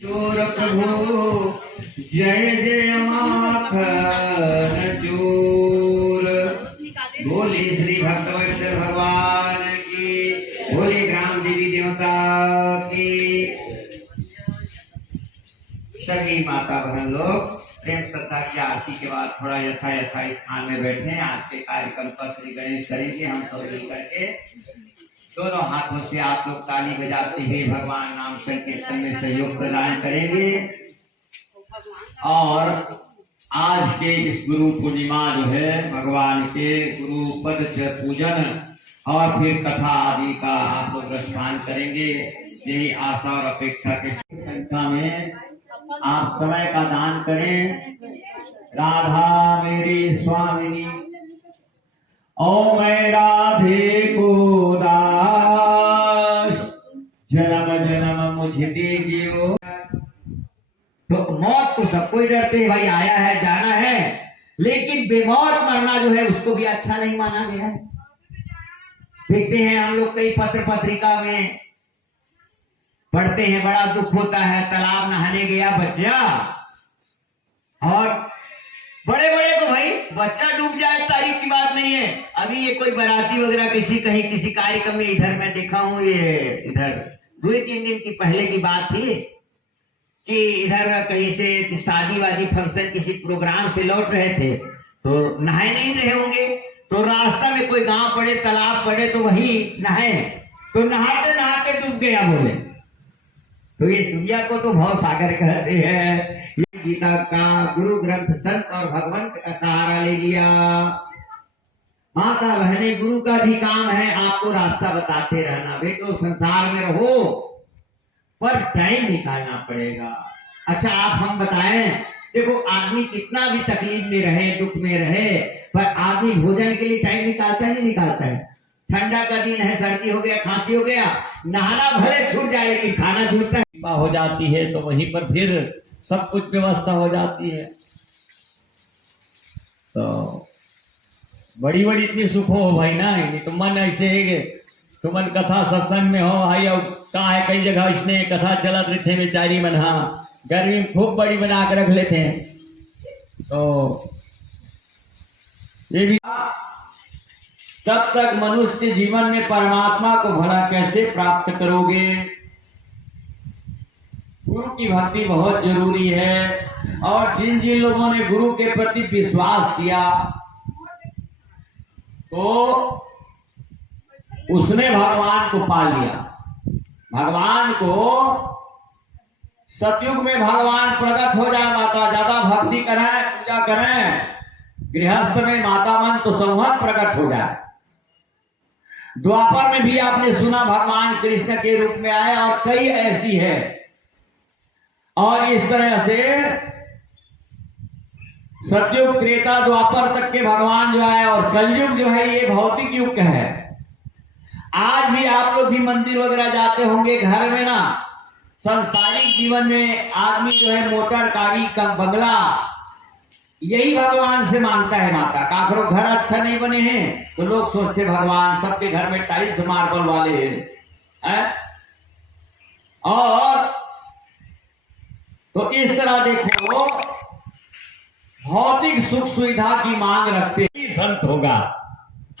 चोर प्रभु जय जय माखन चोर। बोले श्री भक्तवत्सल भगवान की, बोले ग्राम देवी देवता की। सभी माता बहन लोग प्रेम श्रद्धा की आरती के बाद थोड़ा यथा स्थान में बैठे। आज के कार्यक्रम पर श्री गणेश करेंगे हम सब मिल करके। दोनों हाथों से आप लोग ताली बजाते हुए भगवान नाम संकीर्तन में सहयोग प्रदान करेंगे। और आज के इस गुरु पूर्णिमा जो है भगवान के गुरु पद पूजन और फिर कथा आदि का आप लोग अनुष्ठान करेंगे। यही आशा और अपेक्षा के संख्या में आप समय का दान करें। राधा मेरी स्वामिनी ओ मैं राधे को दास, जन्म जन्म मुझे दीजिए। तो मौत को सब कोई डरते हैं भाई, आया है जाना है, लेकिन बेमौत मरना जो है उसको भी अच्छा नहीं माना गया। देखते हैं हम लोग कई पत्र पत्रिका में पढ़ते हैं, बड़ा दुख होता है। तालाब नहाने गया बच्चा और बड़े बड़े को भाई बच्चा डूब जाए तारीफ की बात नहीं है। अभी ये कोई बाराती वगैरह कहीं किसी कार्यक्रम में इधर मैं देखा हूँ, ये इधर 2-3 दिन की पहले की बात थी कि इधर कहीं से शादी वादी फंक्शन किसी प्रोग्राम से लौट रहे थे, तो नहाए नहीं रहे होंगे, तो रास्ता में कोई गांव पड़े तालाब पड़े तो वहीं नहाए, तो नहाते नहाते डूब गया बोले। तो इस दुनिया को तो भव सागर कहते हैं। ये गीता का गुरु ग्रंथ संत और भगवंत का सहारा ले लिया। माता बहने गुरु का भी काम है आपको रास्ता बताते रहना। बेटो संसार में रहो पर टाइम निकालना पड़ेगा। अच्छा आप हम बताएं, देखो आदमी कितना भी तकलीफ में रहे दुख में रहे, पर आदमी भोजन के लिए टाइम निकालता है नहीं निकालता है। ठंडा का दिन है, सर्दी हो गया, खांसी हो गया, नहाना भले छूट जाए लेकिन खाना छूटता है। हो जाती है तो वहीं पर फिर सब कुछ व्यवस्था हो जाती है। तो बड़ी बड़ी इतनी सुख हो भाई ना, तो मन ऐसे है तो मन कथा सत्संग में हो भाई। और कहा है कई जगह इसने कथा चलत रहे थे बेचारी मन, हाँ गर्मी में खूब बड़ी बना कर रख लेते हैं। तो ये भी तब तक मनुष्य जीवन में परमात्मा को भला कैसे प्राप्त करोगे। गुरु की भक्ति बहुत जरूरी है। और जिन जिन लोगों ने गुरु के प्रति विश्वास किया तो उसने भगवान को पा लिया। भगवान को सतयुग में भगवान प्रकट हो जाए। माता ज्यादा भक्ति करें, पूजा करें, गृहस्थ में माता मन तो संवत प्रकट हो जाए। द्वापर में भी आपने सुना भगवान कृष्ण के रूप में आए और कई ऐसी है। और इस तरह से सतयुग त्रेता द्वापर तक के भगवान जो है, और कलयुग जो है ये भौतिक युग है। आज भी आप लोग भी मंदिर वगैरह जाते होंगे, घर में ना सांसारिक जीवन में आदमी जो है मोटर गाड़ी का बंगला यही भगवान से मांगता है। माता काकरो घर अच्छा नहीं बने हैं तो लोग सोचते भगवान सबके घर में टाइल्स मार्बल वाले हैं। और तो इस तरह देखो भौतिक सुख सुविधा की मांग रखते ही संत होगा।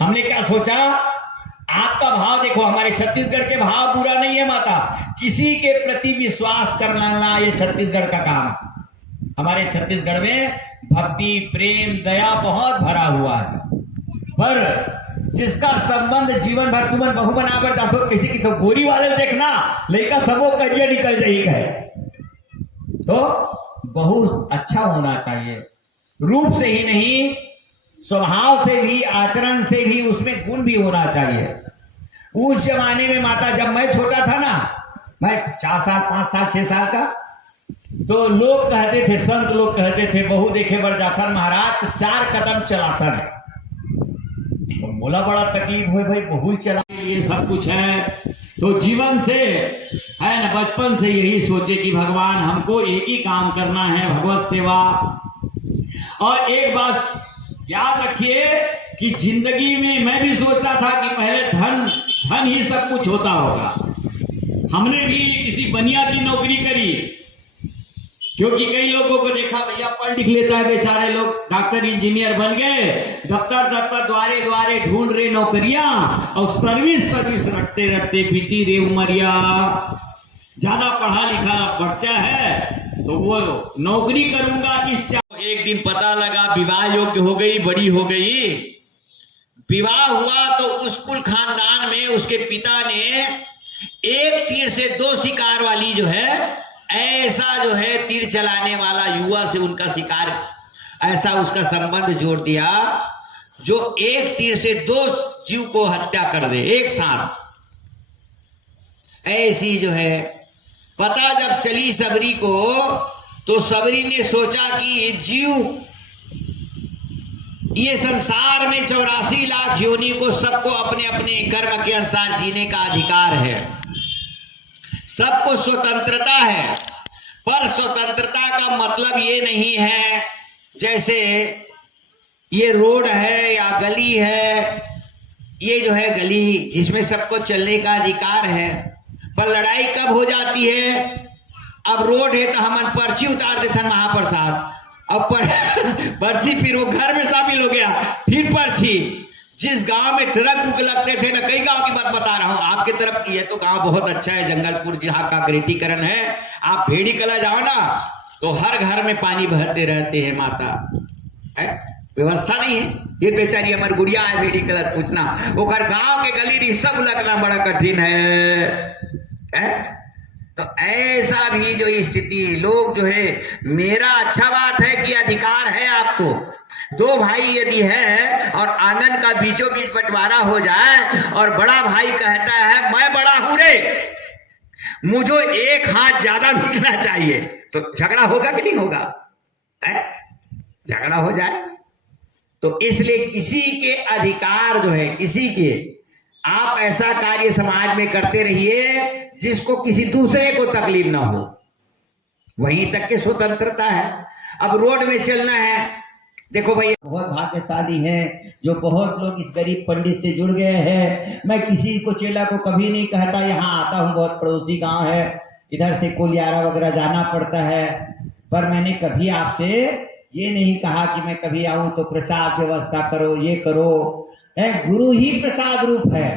हमने क्या सोचा, आपका भाव देखो, हमारे छत्तीसगढ़ के भाव बुरा नहीं है माता, किसी के प्रति विश्वास करना ये छत्तीसगढ़ का काम है। हमारे छत्तीसगढ़ में भक्ति प्रेम दया बहुत भरा हुआ है। पर जिसका संबंध जीवन भर तुमन बहु बनाकर जातो, किसी की तो गोरी वाले देखना लड़का सबो करिए निकल जाही है। तो बहुत अच्छा होना चाहिए, रूप से ही नहीं स्वभाव से भी, आचरण से भी, उसमें गुण भी होना चाहिए। उस जमाने में माता जब मैं छोटा था ना, मैं 4 साल 5 साल 6 साल का, तो लोग कहते थे, संत लोग कहते थे बहु देखे बर जाफर महाराज तो 4 कदम चलाकर। तो बोला बड़ा तकलीफ हुई भाई, बहु चला ये सब कुछ है। तो जीवन से है ना, बचपन से यही सोचे कि भगवान हमको एक ही काम करना है, भगवत सेवा। और एक बात याद रखिए कि जिंदगी में मैं भी सोचता था कि पहले धन ही सब कुछ होता होगा। हमने भी किसी बनिया की नौकरी करी, क्योंकि कई लोगों को देखा, भैया पढ़ लिख लेता है बेचारे लोग, डॉक्टर इंजीनियर बन गए, दफ्तर दफ्तर द्वारे द्वारे ढूंढ रहे नौकरियां, और सर्विस रखते रखते बीती रे उमरिया। ज्यादा पढ़ा लिखा बच्चा है तो वो नौकरी करूंगा इस एक दिन पता लगा विवाह योग्य हो गई, बड़ी हो गई, विवाह हुआ तो उस कुल खानदान में उसके पिता ने एक तीर से 2 शिकार वाली जो है, ऐसा जो है तीर चलाने वाला युवा से उनका शिकार, ऐसा उसका संबंध जोड़ दिया जो एक तीर से 2 जीव को हत्या कर दे एक साथ। ऐसी जो है पता जब चली सबरी को, तो सबरी ने सोचा कि जीव ये संसार में 84 लाख योनि को सबको अपने अपने कर्म के अनुसार जीने का अधिकार है, सबको स्वतंत्रता है। पर स्वतंत्रता का मतलब ये नहीं है जैसे ये रोड है या गली है, ये जो है गली जिसमें सबको चलने का अधिकार है, पर लड़ाई कब हो जाती है? अब रोड है तो हम पर्ची उतार देते हैं महाप्रसाद, अब पर्ची फिर वो घर में शामिल हो गया, फिर पर्ची। जिस गांव में ट्रक लगते थे ना, कई गांव की बात बता रहा हूं, आपके तरफ की है तो गांव बहुत अच्छा है, जंगलपुर जहां का ग्रेटीकरण है, आप भेड़ी कला जाओ ना तो हर घर में पानी बहते रहते हैं, माता है, व्यवस्था नहीं है। ये बेचारी हमारी गुड़िया है भेड़ी कला, पूछना वो घर गांव के गली सब लगना बड़ा कठिन है? तो ऐसा भी जो स्थिति लोग जो है, मेरा अच्छा बात है कि अधिकार है आपको, 2 भाई यदि है और आंगन का बीचों बीच बंटवारा हो जाए और बड़ा भाई कहता है मैं बड़ा हूं रे, मुझे 1 हाथ ज्यादा मिलना चाहिए, तो झगड़ा होगा कि नहीं होगा? झगड़ा हो जाए। तो इसलिए किसी के अधिकार जो है, किसी के, आप ऐसा कार्य समाज में करते रहिए जिसको किसी दूसरे को तकलीफ ना हो, वहीं तक की स्वतंत्रता है। अब रोड में चलना है, देखो भाई बहुत भाग्यशाली है जो बहुत लोग इस गरीब पंडित से जुड़ गए हैं। मैं किसी को चेला को कभी नहीं कहता, यहाँ आता हूँ, बहुत पड़ोसी गांव है, इधर से कोलियारा वगैरह जाना पड़ता है, पर मैंने कभी आपसे ये नहीं कहा कि मैं कभी आऊं तो प्रसाद व्यवस्था करो, ये करो। गुरु ही प्रसाद रूप है।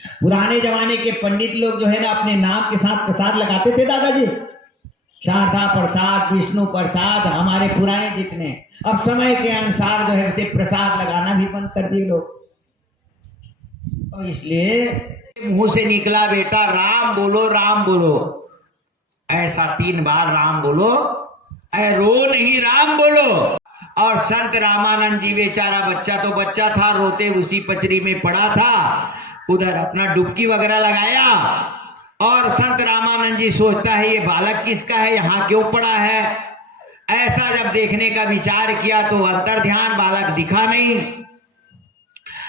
पुराने जमाने के पंडित लोग जो है ना, अपने नाम के साथ प्रसाद लगाते थे दादाजी, शारदा प्रसाद, विष्णु प्रसाद, हमारे पुराने जितने, अब समय के अनुसार जो है उसे प्रसाद लगाना भी बंद कर दिए लोग। और इसलिए मुंह से निकला बेटा राम बोलो, राम बोलो, ऐसा 3 बार राम बोलो, रो नहीं राम बोलो। और संत रामानंद जी बेचारा बच्चा तो बच्चा था, रोते उसी पचरी में पड़ा था, उधर अपना डुबकी वगैरह लगाया, और संत रामानंद जी सोचता है ये बालक किसका है, यहाँ क्यों पड़ा है। ऐसा जब देखने का विचार किया तो अंतर ध्यान बालक दिखा नहीं।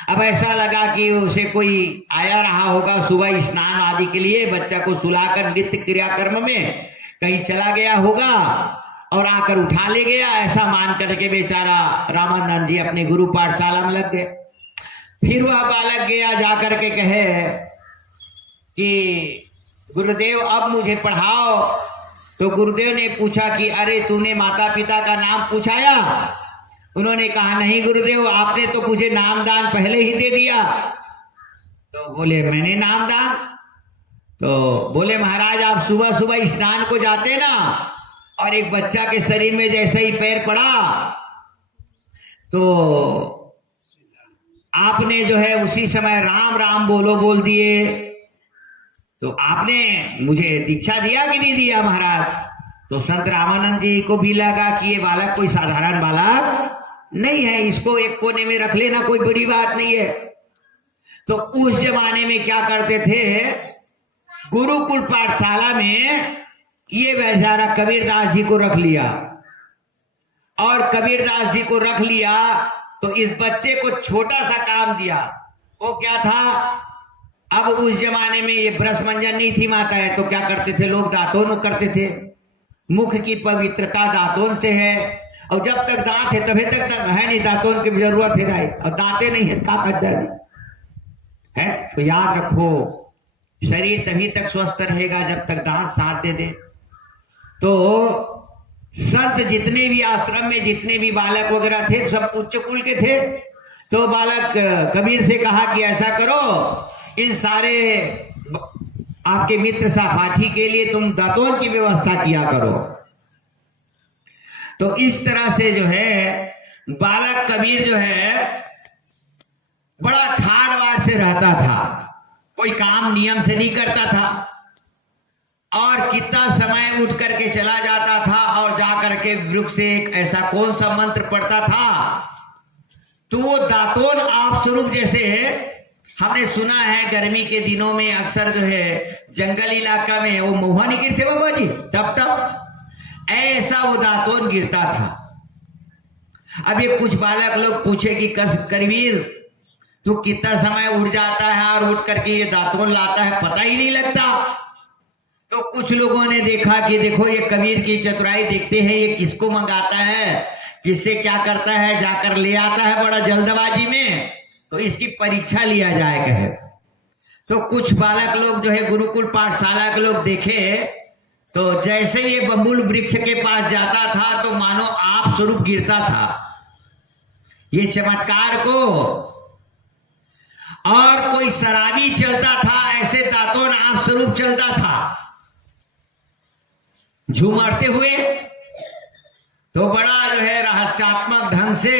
अब ऐसा लगा कि उसे कोई आया रहा होगा सुबह स्नान आदि के लिए, बच्चा को सुलाकर नित्य क्रियाकर्म में कहीं चला गया होगा और आकर उठा ले गया, ऐसा मान करके बेचारा रामानंद जी अपने गुरु पाठशाला में लग गए। फिर वह बालक गया, जाकर के कहे कि गुरुदेव अब मुझे पढ़ाओ। तो गुरुदेव ने पूछा कि अरे तूने माता पिता का नाम पूछाया? उन्होंने कहा नहीं गुरुदेव, आपने तो मुझे नामदान पहले ही दे दिया। तो बोले मैंने नामदान? तो बोले महाराज आप सुबह सुबह स्नान को जाते ना, और एक बच्चा के शरीर में जैसे ही पैर पड़ा तो आपने जो है उसी समय राम राम बोलो बोल दिए। तो आपने मुझे दीक्षा दिया कि नहीं दिया महाराज? तो संत रामानंद जी को भी लगा कि ये बालक कोई साधारण बालक नहीं है, इसको एक कोने में रख लेना कोई बड़ी बात नहीं है। तो उस जमाने में क्या करते थे, गुरुकुल पाठशाला में ये बेचारा कबीरदास जी को रख लिया, और कबीरदास जी को रख लिया तो इस बच्चे को छोटा सा काम दिया। वो क्या था, अब उस जमाने में ये ब्रश मंजन नहीं थी माता है, तो क्या करते थे लोग, दांतों करते थे। मुख की पवित्रता दांतों से है, और जब तक दांत है तभी तक है नहीं, दांतों की जरूरत है, और दांतें नहीं है का कट जाए है। तो याद रखो शरीर तभी तक स्वस्थ रहेगा जब तक दांत साथ दे दे। तो संत जितने भी आश्रम में जितने भी बालक वगैरह थे सब उच्च कुल के थे। तो बालक कबीर से कहा कि ऐसा करो, इन सारे आपके मित्र सहपाठी के लिए तुम दातोन की व्यवस्था किया करो। तो इस तरह से जो है बालक कबीर जो है बड़ा ठाड़ वाड़ से रहता था, कोई काम नियम से नहीं करता था, और कितना समय उठ करके चला जाता था और जा करके वृक्ष से एक ऐसा कौन सा मंत्र पढ़ता था। तो वो दातोन आप स्वरूप, जैसे हमने सुना है गर्मी के दिनों में अक्सर जो है जंगल इलाका में वो महुआ नहीं गिरते बाबा जी, टप टप ऐसा वो दातोन गिरता था। अब ये कुछ बालक लोग पूछे कि कबीर तू कितना समय उठ जाता है और उठ करके ये दातोन लाता है, पता ही नहीं लगता। तो कुछ लोगों ने देखा कि देखो ये कबीर की चतुराई, देखते हैं ये किसको मंगाता है, किससे क्या करता है, जाकर ले आता है बड़ा जल्दबाजी में, तो इसकी परीक्षा लिया जाए कहे। तो कुछ बालक लोग जो है गुरुकुल पाठशाला के लोग देखे, तो जैसे ये बबूल वृक्ष के पास जाता था तो मानो आप स्वरूप गिरता था ये चमत्कार को, और कोई शराबी चलता था ऐसे दातोन आप स्वरूप चलता था झूमरते हुए। तो बड़ा जो है रहस्यात्मक ढंग से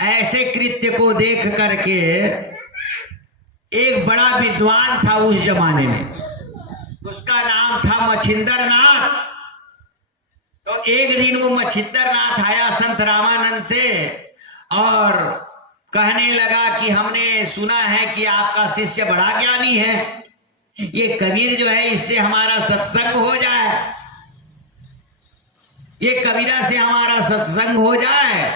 ऐसे कृत्य को देख करके एक बड़ा विद्वान था उस जमाने में, उसका नाम था मछिंदर नाथ। तो एक दिन वो मछिंदर नाथ आया संत रामानंद से और कहने लगा कि हमने सुना है कि आपका शिष्य बड़ा ज्ञानी है, ये कबीर जो है इससे हमारा सत्संग हो जाए, ये कबीरा से हमारा सत्संग हो जाए।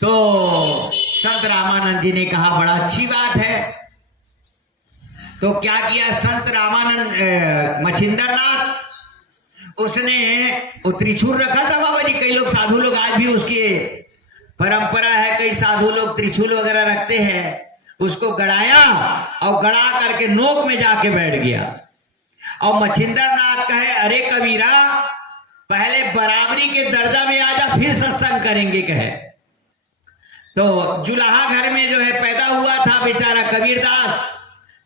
तो संत रामानंद जी ने कहा बड़ा अच्छी बात है। तो क्या किया संत रामानंद मछिंदर नाथ, उसने वो त्रिशूल रखा था बाबा जी। कई लोग साधु लोग आज भी उसकी परंपरा है, कई साधु लोग त्रिशूल वगैरह रखते हैं, उसको गड़ाया और गड़ा करके नोक में जाके बैठ गया। और मछिंदर नाथ कहे अरे कबीरा पहले बराबरी के दर्जा में आ जा फिर सत्संग करेंगे कहे। तो जुलाहा घर में जो है पैदा हुआ था बेचारा कबीरदास,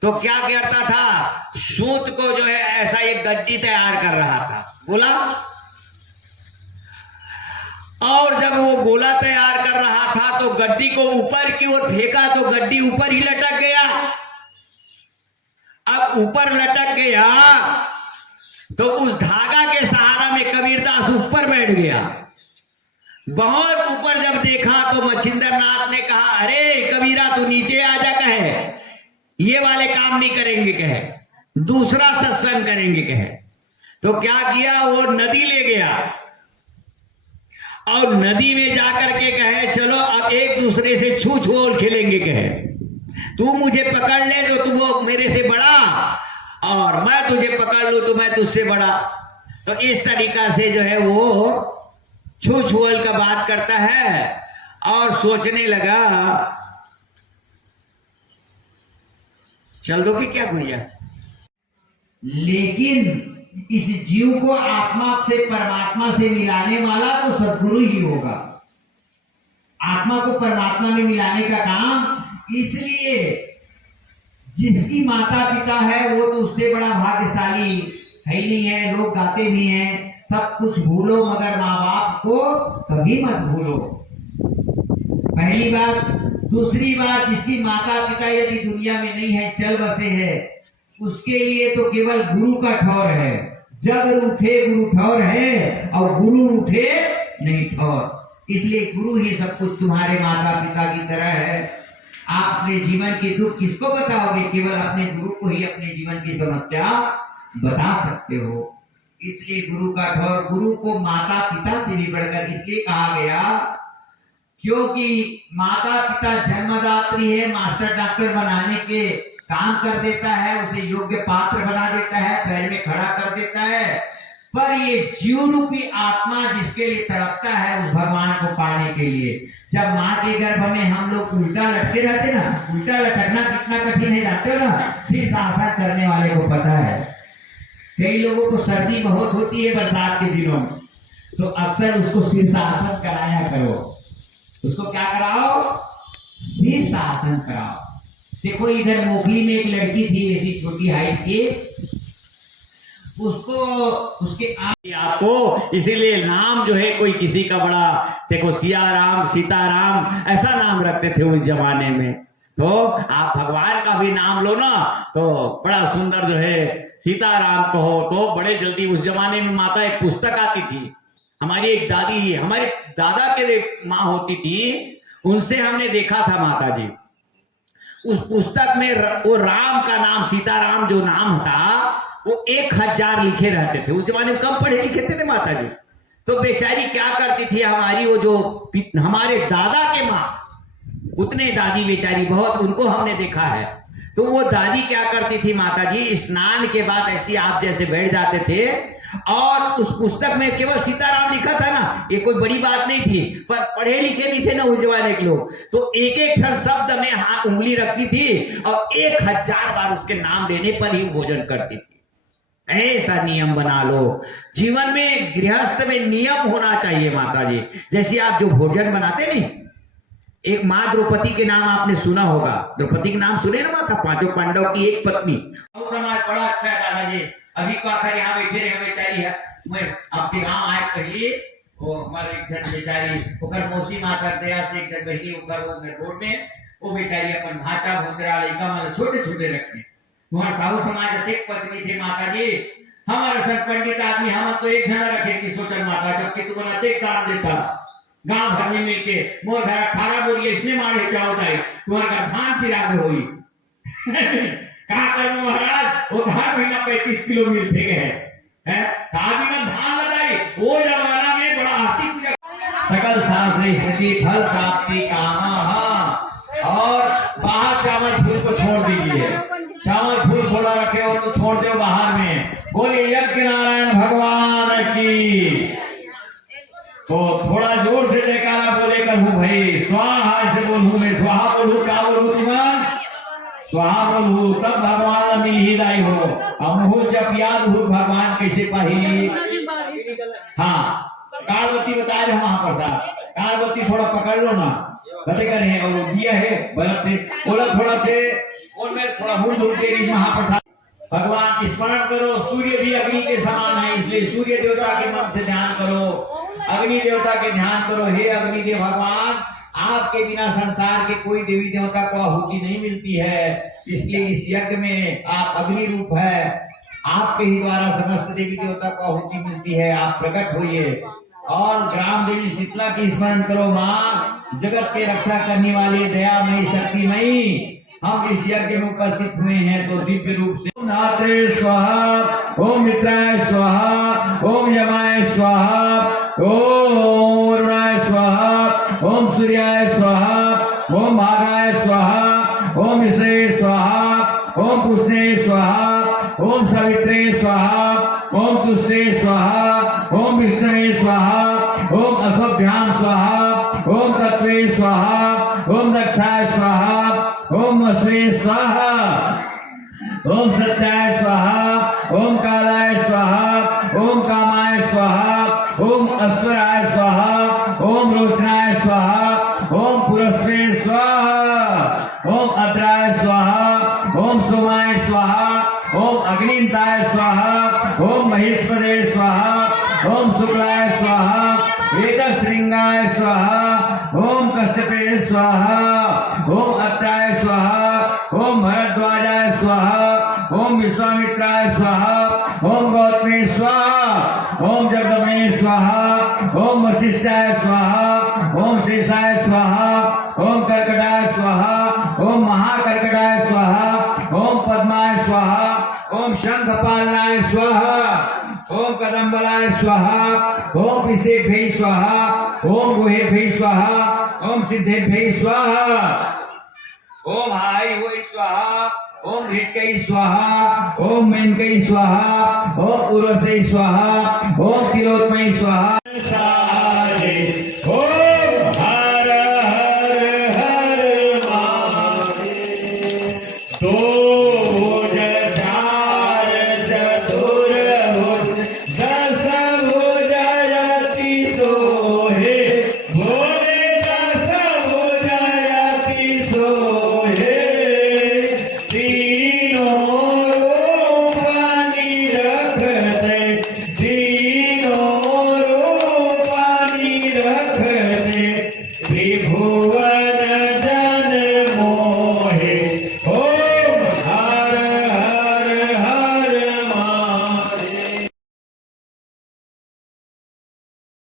तो क्या करता था, सूत को जो है ऐसा एक गड्डी तैयार कर रहा था बोला, और जब वो गोला तैयार कर रहा था तो गड्डी को ऊपर की ओर फेंका तो गड्डी ऊपर ही लटक गया। अब ऊपर लटक गया तो उस धागा के सहारा में कबीरदास ऊपर बैठ गया। बहुत ऊपर जब देखा तो मछिंदर नाथ ने कहा अरे कबीरा तू नीचे आ जा कहे, ये वाले काम नहीं करेंगे कहे, दूसरा सत्संग करेंगे कहे। तो क्या किया, वो नदी ले गया और नदी में जाकर के कहे चलो अब एक दूसरे से छू छुओल खेलेंगे कहे, तू मुझे पकड़ ले तो तू वो मेरे से बड़ा और मैं तुझे पकड़ लूं तो मैं तुझसे बड़ा। तो इस तरीका से जो है वो छू छुअल का बात करता है और सोचने लगा चल दो कि क्या भैया। लेकिन इस जीव को आत्मा से परमात्मा से मिलाने वाला तो सद्गुरु ही होगा। आत्मा को परमात्मा में मिलाने का काम, इसलिए जिसकी माता पिता है वो तो उससे बड़ा भाग्यशाली है ही नहीं है। लोग गाते भी हैं सब कुछ भूलो मगर माँ बाप को कभी मत भूलो, पहली बात। दूसरी बात, जिसकी माता पिता यदि दुनिया में नहीं है, चल बसे है, उसके लिए तो केवल गुरु का ठौर है। जग रूठे गुरु ठौर है और गुरु रूठे नहीं ठौर। इसलिए गुरु ही सब कुछ तुम्हारे माता पिता की तरह है। आप अपने जीवन के दुख किसको बताओगे? केवल अपने गुरु को ही अपने जीवन की समस्या बता सकते हो। इसलिए गुरु का ठौर, गुरु को माता पिता से भी बढ़कर इसलिए कहा गया क्योंकि माता पिता जन्मदात्री है, मास्टर डॉक्टर बनाने के काम कर देता है, उसे योग्य पात्र बना देता है, पैर में खड़ा कर देता है। पर ये जीव रूपी आत्मा जिसके लिए तड़पता है उस भगवान को पाने के लिए, जब माँ के गर्भ में हम लोग उल्टा लटके रहते ना, उल्टा लटकना कितना कठिन है जानते हो ना, सिर्फ आशा करने वाले को पता है। कई लोगों को सर्दी बहुत होती है बरसात के दिनों में, तो अक्सर उसको शीर्षासन कराया करो। उसको क्या कराओ? शीर्षासन कराओ। देखो इधर मोगली में एक लड़की थी ऐसी छोटी हाइट की, उसको उसके आपको इसीलिए नाम जो है कोई किसी का बड़ा, देखो सिया राम सीताराम ऐसा नाम रखते थे उस जमाने में। तो आप भगवान का भी नाम लो ना तो बड़ा सुंदर जो है सीताराम कहो तो बड़े जल्दी। उस जमाने में माता एक पुस्तक आती थी, हमारी एक दादी, हमारे दादा के माँ होती थी, उनसे हमने देखा था माता जी, उस पुस्तक में वो राम का नाम, सीताराम जो नाम था वो 1000 लिखे रहते थे। उस जमाने में कम पढ़े लिखे थे माता जी। तो बेचारी क्या करती थी, हमारी वो जो हमारे दादा के माँ, उतने दादी बेचारी बहुत, उनको हमने देखा है। तो वो दादी क्या करती थी माता जी, स्नान के बाद ऐसी आप जैसे बैठ जाते थे और उस पुस्तक में केवल सीताराम लिखा था ना, ये कोई बड़ी बात नहीं थी, पर पढ़े लिखे नहीं थे ना उस जमाने के लोग, तो एक एक क्षण शब्द में हाथ उंगली रखती थी और 1000 बार उसके नाम लेने पर ही भोजन करती थी। ऐसा नियम बना लो जीवन में, गृहस्थ में नियम होना चाहिए माता जी। जैसे आप जो भोजन बनाते नहीं, एक माँ द्रौपदी के नाम आपने सुना होगा, द्रौपदी के नाम सुने ना माता, 5 पांडव की एक पत्नी। समाज बड़ा अच्छा है दादाजी, अभी को आकर यहाँ बैठे रहे बेचारी है, मैं आपके गाँव आए कहिए, वो हमारे एक जन बेचारी ओकर मौसी माँ कर दया से एक जन बहनी ओकर वो रोड में वो बेचारी अपन भाटा भोतरा लड़का मतलब छोटे छोटे रखे। तुम्हारे साहू समाज अत्येक पत्नी थे माता जी, हमारे सब पंडित आदमी हम तो एक जना रखे की सोचन माता, जबकि तुम्हारा अत्येक काम देता गांव भर में मिलके मोर घर 18 बोरिए इसने मारे चावल है, तुम्हारे घर धान चिरा में हुई कहा कर महाराज, वो हर महीना 35 किलो मिलते हैं, आदमी का धान लगाई। वो जमाना में बड़ा आर्थिक पूजा, सकल शास्त्री सची फल प्राप्ति कामा। और बाहर चावल फूल को छोड़ दीजिए, चावल फूल थोड़ा रखे हो तो छोड़ दो बाहर में। बोलिए यज्ञ नारायण भगवान की। तो थोड़ा जोर से जयकारा बोले कर हूँ भाई, स्वाहा से बोलूं मैं, स्वाहा बोलूं, क्या बोलूं तुम्हारा, स्वाहा बोलूं तब भगवान मिल ही रही हो। अमहू जब याद हो भगवान कैसे पाही। हाँ कालवती बताए वहां पर साहब, कालवती थोड़ा पकड़ लो ना, बते करें और दिया है बलत से बोला थोड़ा से में थोड़ा भूल दूर के महाप्रसाद। भगवान की स्मरण करो, सूर्य भी अग्नि के समान है, इसलिए सूर्य देवता के मन से ध्यान करो, अग्नि देवता के ध्यान करो। हे अग्नि देव भगवान, आपके बिना संसार के कोई देवी देवता को आहुति नहीं मिलती है, इसलिए इस यज्ञ में आप अग्नि रूप है, आपके ही द्वारा समस्त देवी देवता को आहुति मिलती है, आप प्रकट होइए। और ग्राम देवी शीतला की स्मरण करो, माँ जगत के रक्षा करने वाली दयामयी शक्तिमयी, हम इस यज्ञ में उपस्थित हुए हैं तो दिव्य रूप से ओम नात्रे स्वाहा, ओम मित्राय स्वाहा, ओम यमाय स्वाहा, ओम वरुणाय स्वाहा, ओम सूर्याय स्वाहा, ओम भागाय स्वाहा, ओम विषये स्वाहा, ओम पुष्णे स्वाहा, ओम सवित्रे स्वाहा, ओम तुष्टे स्वाहा, ओम विष्णवे स्वाहा, ओम अश्वभ्याम स्वाहा, ओम तत्वे स्वाहा, ओम दक्षाय स्वाहा, ओम अश्वे स्वाहा, ओम सत्याय स्वाहा, ओम कालाय स्वाहा, ओम कामाय स्वाहा, ओम अस्वराय स्वाहा, ओम रोचनाय स्वाहा, ओम पुरस्वे स्वाहा, ओम अद्राय स्वाहा, ओम सोमाय स्वाहा, ओम अग्निताय स्वाहा, ओम महेश्वरे स्वाहा, ओम शुक्लाय स्वाहा, वेदश्रृंगाय स्वाहा, ओम कश्यपे स्वाहा, ओम अत्राय स्वाहा, ओम भरद्वाजाय स्वाहा, ओम विश्वामित्राय स्वाहा, ओम गौतमे स्वाहा, ओम जगदमे स्वाहा, ओम वशिष्ठाय स्वाहा, ओम शेषाय स्वाहा, ओम कर्कटाय स्वाहा, ओम महाकर्कटाय स्वाहा, ओम पद्माय स्वाहा, ओम शंखपालनाय स्वाहा, ओम कदम्बलाय स्वाहा, ओम पिसेभ्यै स्वाहा, ओम गुहेभ्यै स्वाहा, ओम सिद्धेभ्यै स्वाहा, ओम हाय वै स्वाहा, ओम हृत्कै स्वाहा, ओम मेनकै स्वाहा, ओम उर्वशै स्वाहा, ओम तिलोत्मै स्वाहा।